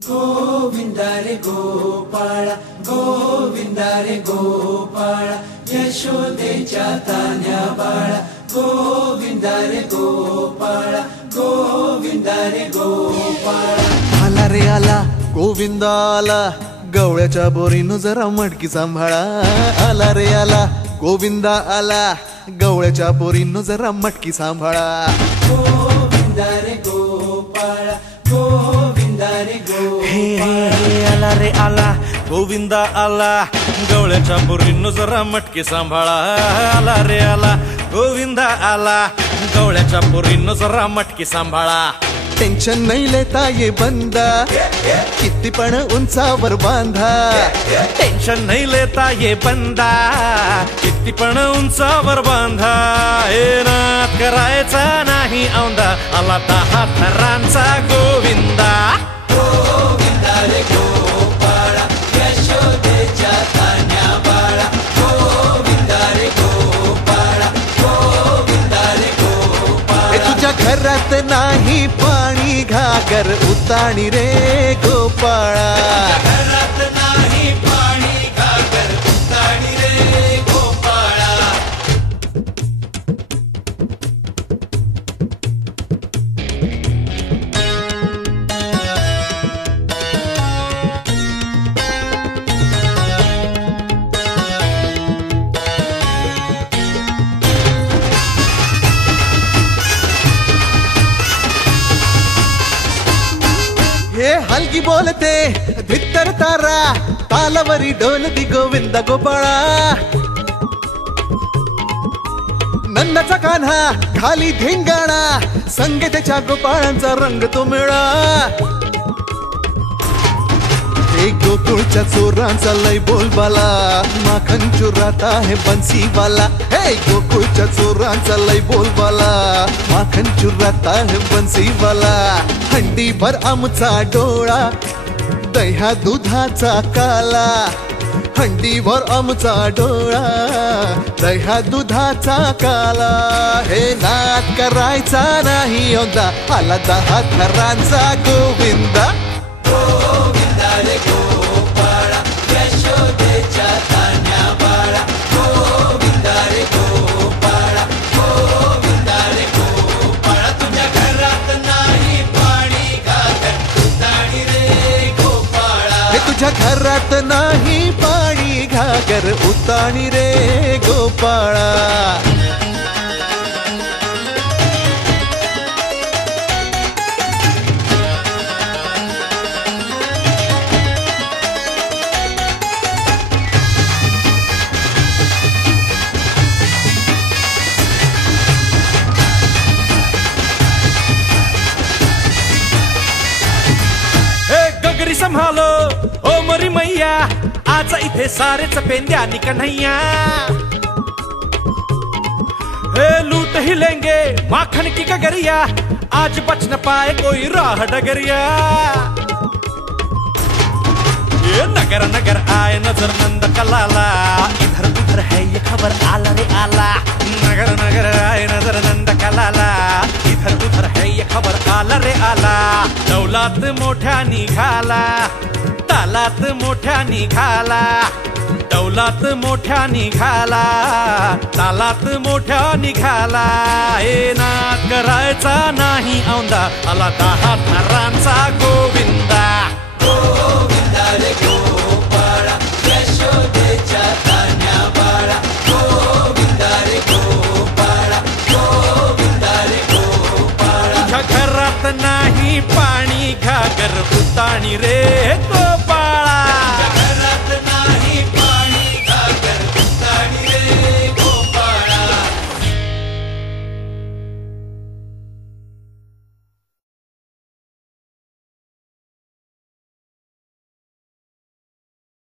गोविंदा रे गोपाळा गोविंदा रे गोपाळा यशोदेच्या तान्या बाळा गोविंदा रे गोपाळा गोविंदा रे गोपाळा। आला रे आला गोविंदा आला गवळ्याच्या बोरीनं जरा मटकी सांभाळा। आला रे आला गोविंदा आला गवळ्याच्या बोरीनं जरा मटकी सांभाळा। गोविंदा रे गोपाळा गोविंदा रे गोपाळा। आला रे आला गोविंदा आला गवळ्याच्या बोरीनं जरा मटकी सांभाळा। आला रे आला गोविंदा आला गवळ्याच्या बोरीनं जरा मटकी सांभाळा। टेन्शन नाही लेता ये बंदा किती पण उंचावर बांधा। टेन्शन नहीं लेता ये बंदा किती पण उंचावर बांधा। हे नाद करायचा नाही औंदा आला 10 थरांचा गोविंदा। गोविंदा रे गोपाळा यशोदेच्या तान्या बाळा गोविंदा रे गोपाळा गोविंदा रे गोपाळा। तुझ्या घरात नाही पाणी घागर उताणी रे गोपाळा। घरात नाही पाणी घागर उताणी रे गोपाळा। हे हलगी बोलते भित्तर तारा तालावरी डोलती गोविंदा गोपाळा। नंदाचा कान्हा खाली धिंगाणा संगे त्याच्या गोपाळांचा रंग तो मिळा। एक गोकुळच्या चोरांचा लय बोलबाला माखन चोरात आहे बन्सीवाला। हे गोकुळच्या चोरांचा लय बोलबाला माखन चोरात आहे बन्सीवाला। हंडीभर आमचा डोळा दह्या दुधाचा काला। हंडीभर आमचा डोळा दह्या दुधाचा काला। हे नाद करायचा नाही औंदा आला 10 थरांचा गोविंदा। गोविंदा रे गोपाळा यशोदेच्या तान्या बाळा गोविंदा रे गोपाळा गोविंदा रे गोपाळा। तुझ्या घरात नाही पाणी घागर उताणी रे गोपाळा। हे तुझ्या घरात नाही पाणी घागर उताणी रे गोपाळा। गगरी संभालो ओ मरी मैया आज इथे सारेच पेंद्यानी कन्हैया। हे लूट ही लेंगे माखन की गगरिया आज बच न पाए कोई राह डगरिया। ये नगर नगर आए नजर नंद कलाला इधर उधर है ये खबर आला रे आला। नगर नगर आए नजर नंद कलाला इधर उधर है ये खबर आला रे आला। दौलात मोठ्या निघाला तालात मोठ्या निघाला। दौलात मोठ्या निघाला तालात मोठ्या निघाला। हे नाद करायचा नाही औंदा आला 10 थरांचा गोविंदा।